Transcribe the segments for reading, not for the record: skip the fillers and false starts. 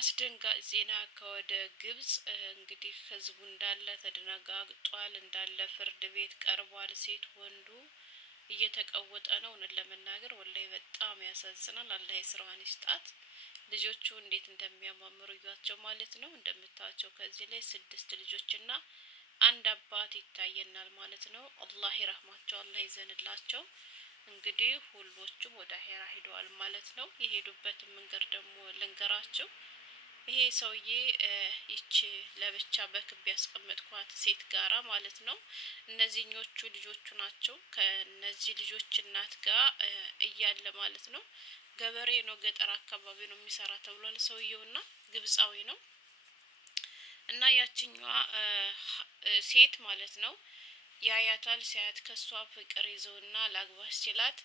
አስደንጋጭ ዜና ከወደ ግብጽ እንግዲህ ህዝቡ እንዳለ ተደነጋግጧል። እንዳለ ፍርድ ቤት ቀርቧል። ሴት ወንዱ እየተቀወጠ ነው። እውነት ለመናገር ወላሂ በጣም ያሳዝናል። አላህ የስራዋን ይስጣት። ልጆቹ እንዴት እንደሚያማምሩ እያቸው ማለት ነው። እንደምታቸው ከዚህ ላይ 6 ልጆችና አንድ አባት ይታየናል ማለት ነው። አላህ ይረህማቸው፣ አላህ ይዘንላቸው። እንግዲህ ሁሎቹም ወደ አሄራ ሂደዋል ማለት ነው። የሄዱበትን መንገድ ደግሞ ልንገራቸው። ይሄ ሰውዬ ይቺ ለብቻ በክብ ያስቀመጥኳት ሴት ጋራ ማለት ነው። እነዚህኞቹ ልጆቹ ናቸው። ከነዚህ ልጆች እናት ጋር እያለ ማለት ነው። ገበሬ ነው፣ ገጠር አካባቢ ነው የሚሰራ ተብሏል። ሰውየውና ግብጻዊ ነው። እና ያችኛዋ ሴት ማለት ነው ያያታል። ሲያያት ከሷ ፍቅር ይዘውና ላግባሽ ሲላት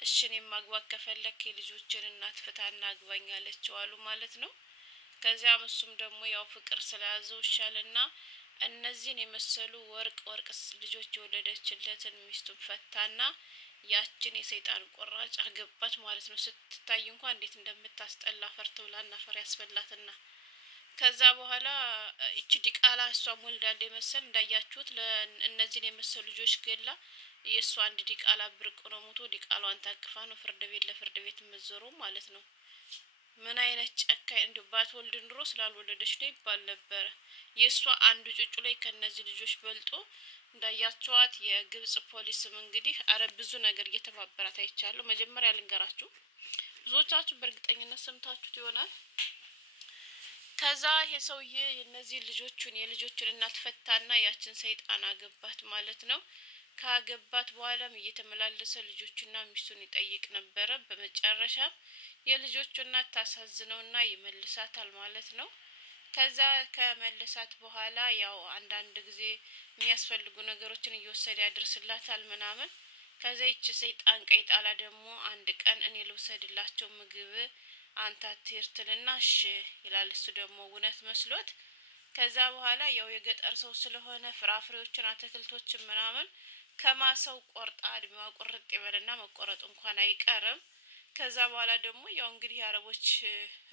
እሽን የማግባት ከፈለክ የልጆችን እናት ፍታና አግባኝ አለችው አሉ ማለት ነው። ከዚያም እሱም ደግሞ ያው ፍቅር ስለያዘው ይሻልና እነዚህን የመሰሉ ወርቅ ልጆች የወለደችለትን ሚስቱን ፈታና ያችን የሰይጣን ቆራጭ አገባት ማለት ነው። ስትታይ እንኳን እንዴት እንደምታስጠላ ፈርት ብላና ፈር ያስበላትና ከዛ በኋላ እቺ ዲቃላ እሷም ወልዳለ መሰል እንዳያችሁት ለእነዚህን የመሰሉ ልጆች ገላ የእሷ አንድ ዲቃላ ብርቅ ነው ሞቶ ዲቃሏን ታቅፋ ነው ፍርድ ቤት ለፍርድ ቤት የምትዞሩ ማለት ነው። ምን አይነት ጨካኝ እንዲ ባትወልድ ኑሮ ስላልወለደች ነው ይባል ነበረ። የእሷ አንዱ ጩጩ ላይ ከነዚህ ልጆች በልጦ እንዳያቸዋት የግብጽ ፖሊስም እንግዲህ አረ ብዙ ነገር እየተባበራት አይቻለሁ። መጀመሪያ ልንገራችሁ፣ ብዙዎቻችሁ በእርግጠኝነት ሰምታችሁት ይሆናል። ከዛ ይሄ ሰውዬ የነዚህ የልጆቹን እናት ፈታና ያችን ሰይጣን አገባት ማለት ነው። ካገባት በኋላም እየተመላለሰ ልጆቹና ሚስቱን ይጠይቅ ነበረ። በመጨረሻ የልጆቹ እናት ታሳዝነውና ይመልሳታል ማለት ነው። ከዛ ከመለሳት በኋላ ያው አንዳንድ ጊዜ የሚያስፈልጉ ነገሮችን እየወሰደ ያደርስላታል ምናምን። ከዛ ይች ሰይጣን ቀይጣላ ደግሞ አንድ ቀን እኔ ልውሰድላቸው ምግብ አንተ አትርትልና እሺ ይላል። እሱ ደግሞ እውነት መስሎት ከዛ በኋላ ያው የገጠር ሰው ስለሆነ ፍራፍሬዎችን አትክልቶችን ምናምን ከማሰው ቆርጣ እድሜዋ ቁርጥ ይበልና መቆረጡ እንኳን አይቀርም። ከዛ በኋላ ደግሞ ያው እንግዲህ የአረቦች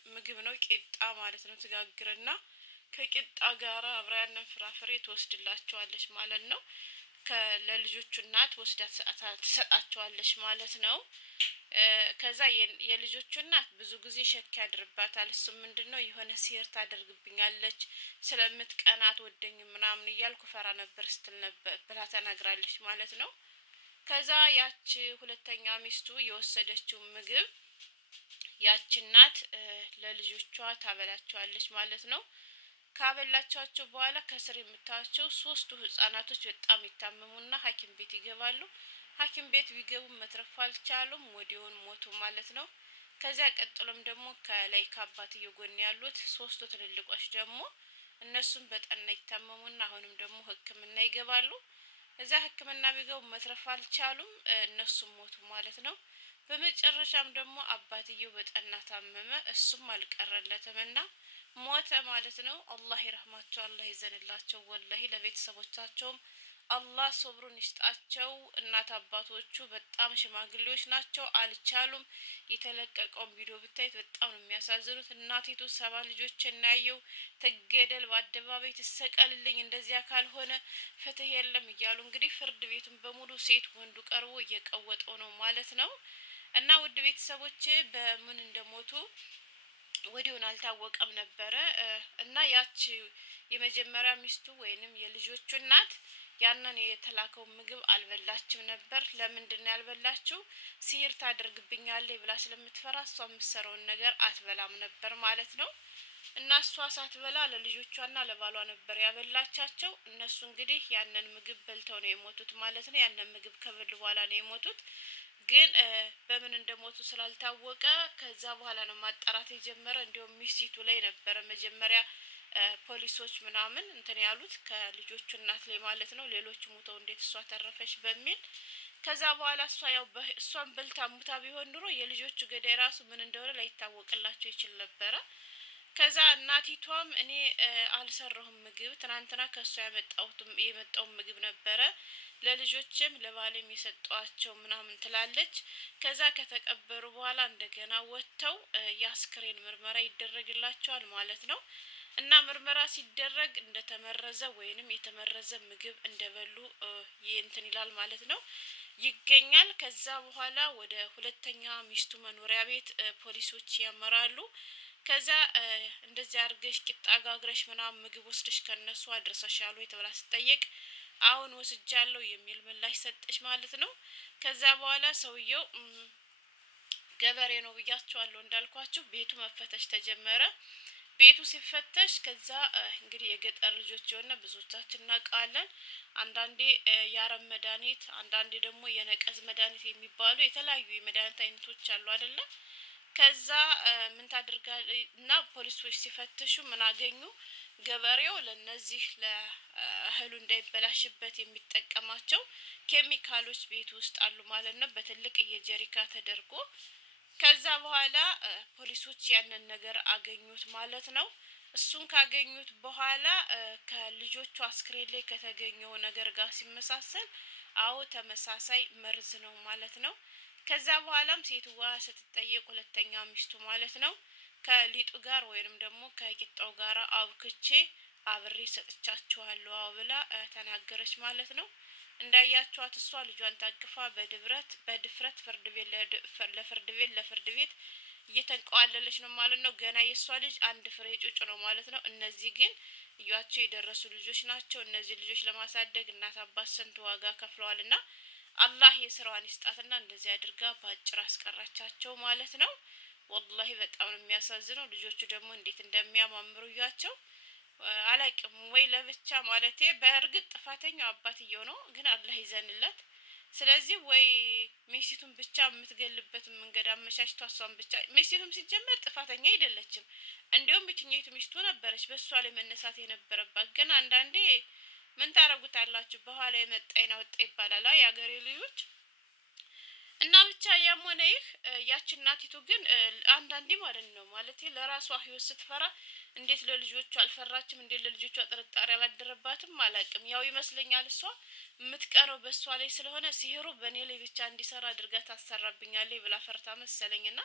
ምግብ ነው ቂጣ ማለት ነው። ትጋግርና ከቂጣ ጋራ አብራ ያንን ፍራፍሬ ትወስድላቸዋለች ማለት ነው። ለልጆቹ እናት ወስዳ ትሰጣቸዋለች ማለት ነው። ከዛ የልጆቹ እናት ብዙ ጊዜ ሸክ ያድርባታል። እሱም ምንድነው የሆነ ሲህር ታደርግብኛለች ስለምትቀና አትወደኝም ምናምን እያልኩ ፈራ ነበር ስትል ነበር ብላ ተናግራለች ማለት ነው። ከዛ ያቺ ሁለተኛ ሚስቱ የወሰደችው ምግብ ያቺ እናት ለልጆቿ ታበላቸዋለች ማለት ነው። ካበላቻቸው በኋላ ከስር የምታያቸው 3ቱ ህጻናቶች በጣም ይታመሙና ሐኪም ቤት ይገባሉ። ሐኪም ቤት ቢገቡም መትረፍ አልቻሉም፣ ወዲያውኑ ሞቱ ማለት ነው። ከዚያ ቀጥሎም ደግሞ ከላይ ከአባትየው ጎን ያሉት 3ቱ ትልልቆች ደግሞ እነሱም በጠና ይታመሙና አሁንም ደግሞ ሕክምና ይገባሉ። እዛ ሕክምና ቢገቡ መትረፍ አልቻሉም፣ እነሱም ሞቱ ማለት ነው። በመጨረሻም ደግሞ አባትየው በጠና ታመመ፣ እሱም አልቀረለትምና ሞተ ማለት ነው። አላህ ይረህማቸው፣ አላህ ይዘንላቸው። ወላሂ ለቤተሰቦቻቸውም አላህ ሶብሩን ይስጣቸው። እናት አባቶቹ በጣም ሽማግሌዎች ናቸው፣ አልቻሉም። የተለቀቀውን ቪዲዮ ብታዩት በጣም ነው የሚያሳዝኑት። እናቲቱ 7 ልጆች እናየው ትገደል፣ በአደባባይ ትሰቀልልኝ፣ እንደዚያ ካልሆነ ፍትህ የለም እያሉ እንግዲህ ፍርድ ቤቱን በሙሉ ሴት ወንዱ ቀርቦ እየቀወጠው ነው ማለት ነው። እና ውድ ቤተሰቦች በምን እንደሞቱ ወዲያውን አልታወቀም ነበረ። እና ያቺ የመጀመሪያ ሚስቱ ወይንም የልጆቹ እናት ያንን የተላከው ምግብ አልበላችም ነበር። ለምንድን ነው ያልበላችው? ሲህር ታደርግብኛለች ብላ ስለምትፈራ እሷ የምትሰራውን ነገር አትበላም ነበር ማለት ነው። እና እሷ ሳትበላ ለልጆቿና ለባሏ ነበር ያበላቻቸው። እነሱ እንግዲህ ያንን ምግብ በልተው ነው የሞቱት ማለት ነው። ያንን ምግብ ከበሉ በኋላ ነው የሞቱት። ግን በምን እንደሞቱ ስላልታወቀ ከዛ በኋላ ነው ማጣራት የጀመረ። እንዲሁም ሚስቲቱ ላይ ነበረ መጀመሪያ ፖሊሶች ምናምን እንትን ያሉት ከልጆቹ እናት ላይ ማለት ነው። ሌሎች ሙተው እንዴት እሷ ተረፈች በሚል ከዛ በኋላ እሷ ያው እሷን በልታ ሙታ ቢሆን ኑሮ የልጆቹ ገዳይ ራሱ ምን እንደሆነ ላይታወቅላቸው ይችል ነበረ። ከዛ እናቲቷም እኔ አልሰራሁም ምግብ ትናንትና ከሷ የመጣውን ምግብ ነበረ ለልጆችም ለባሌም የሰጧቸው ምናምን ትላለች። ከዛ ከተቀበሩ በኋላ እንደገና ወጥተው የአስክሬን ምርመራ ይደረግላቸዋል ማለት ነው። እና ምርመራ ሲደረግ እንደተመረዘ ወይንም የተመረዘ ምግብ እንደበሉ እንትን ይላል ማለት ነው ይገኛል። ከዛ በኋላ ወደ ሁለተኛ ሚስቱ መኖሪያ ቤት ፖሊሶች ያመራሉ። ከዛ እንደዚህ አድርገሽ ቂጣ ጋግረሽ ምናምን ምግብ ወስደሽ ከነሱ አድርሰሻል ወይ ተብላ ስትጠየቅ አሁን ወስጃለሁ የሚል ምላሽ ሰጠች ማለት ነው። ከዛ በኋላ ሰውየው ገበሬ ነው ብያቸዋለሁ እንዳልኳችሁ። ቤቱ መፈተሽ ተጀመረ። ቤቱ ሲፈተሽ ከዛ እንግዲህ የገጠር ልጆች የሆነ ብዙዎቻችን እናውቃለን። አንዳንዴ የአረም መድኃኒት፣ አንዳንዴ ደግሞ የነቀዝ መድኃኒት የሚባሉ የተለያዩ የመድኃኒት አይነቶች አሉ አይደለ? ከዛ ምን ታደርጋ እና ፖሊሶች ሲፈትሹ ምን አገኙ? ገበሬው ለነዚህ ለእህሉ እንዳይበላሽበት የሚጠቀማቸው ኬሚካሎች ቤት ውስጥ አሉ ማለት ነው፣ በትልቅ የጀሪካ ተደርጎ። ከዛ በኋላ ፖሊሶች ያንን ነገር አገኙት ማለት ነው። እሱን ካገኙት በኋላ ከልጆቹ አስክሬን ላይ ከተገኘው ነገር ጋር ሲመሳሰል አዎ ተመሳሳይ መርዝ ነው ማለት ነው። ከዛ በኋላም ሴትዋ ስትጠየቅ ሁለተኛ ሚስቱ ማለት ነው ከሊጡ ጋር ወይንም ደግሞ ከቂጣው ጋር አብክቼ አብሬ ሰጥቻችኋለሁ ብላ ተናገረች ማለት ነው። እንዳያችኋት እሷ ልጇን ታቅፋ በድፍረት ለፍርድ ቤት እየተንቀዋለለች ነው ማለት ነው። ገና የእሷ ልጅ አንድ ፍሬ ጩጭ ነው ማለት ነው። እነዚህ ግን እያቸው የደረሱ ልጆች ናቸው። እነዚህ ልጆች ለማሳደግ እናት አባት ስንት ዋጋ ከፍለዋልና አላህ የስራዋን ይስጣትና እንደዚህ አድርጋ በአጭር አስቀራቻቸው ማለት ነው። ወላሂ በጣም ነው የሚያሳዝነው። ልጆቹ ደግሞ እንዴት እንደሚያማምሩ እያቸው አላቅም ወይ ለብቻ ማለቴ። በእርግጥ ጥፋተኛው አባትየው ነው፣ ግን አላህ ይዘንለት። ስለዚህ ወይ ሚስቱን ብቻ የምትገልበትን መንገድ አመቻችቷ እሷን ብቻ። ሚስቱም ሲጀመር ጥፋተኛ አይደለችም። እንዲሁም የትኛይቱ ሚስቱ ነበረች በእሷ ላይ መነሳት የነበረባት። ግን አንዳንዴ ምን ታረጉታላችሁ፣ በኋላ የመጣ አይናወጣ ይባላል የአገሬ ልጆች። እና ብቻ ያም ሆነ ይህ ያቺ እናቲቱ ግን አንዳንዴ ማለት ነው ማለት ለራሷ ህይወት ስትፈራ እንዴት ለልጆቹ አልፈራችም? እንዴት ለልጆቿ ጥርጣሬ አላደረባትም? አላቅም። ያው ይመስለኛል እሷ የምትቀረው በእሷ ላይ ስለሆነ ሲሄሩ በእኔ ላይ ብቻ እንዲሰራ አድርጋ ታሰራብኛለች ብላ ፈርታ መሰለኝና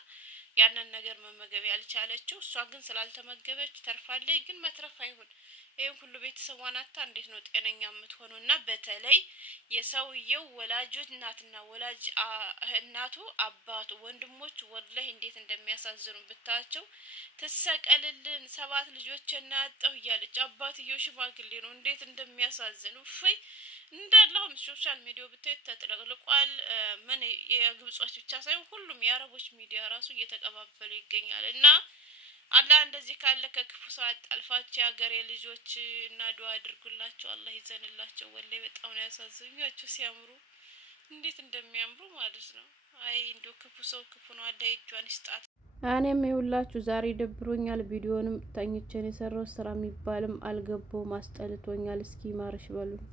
ያንን ነገር መመገብ ያልቻለችው። እሷ ግን ስላልተመገበች ተርፋለች። ግን መትረፍ አይሆን ይህን ሁሉ ቤተሰቧን አታ እንዴት ነው ጤነኛ የምትሆነው? እና በተለይ የሰውየው ወላጆች እናትና ወላጅ እናቱ አባቱ ወንድሞች ወላሂ እንዴት እንደሚያሳዝኑ ብታቸው። ትሰቀልልን 7 ልጆች እናያጠሁ እያለች አባትየው ሽማግሌ ነው፣ እንዴት እንደሚያሳዝኑ ፍይ እንዳለ አሁን ሶሻል ሚዲያው ብታይ ተጥለቅልቋል። ምን የግብጾች ብቻ ሳይሆን ሁሉም የአረቦች ሚዲያ ራሱ እየተቀባበሉ ይገኛል። እና አላህ እንደዚህ ካለ ከክፉ ሰው አጣልፋቸው የሀገሬ ልጆች እና ዱአ አድርጉላቸው፣ አላህ ይዘንላቸው። ወላሂ በጣም ነው ያሳዝኛቸው ሲያምሩ፣ እንዴት እንደሚያምሩ ማለት ነው። አይ እንዶ ክፉ ሰው ክፉ ነው። አላህ እጇን ይስጣት። እኔም ይኸውላችሁ ዛሬ ደብሮኛል። ቪዲዮንም ተኝቼን የሰራው ስራ የሚባልም አልገባውም፣ አስጠልቶኛል። እስኪ ማርሽ በሉኝ።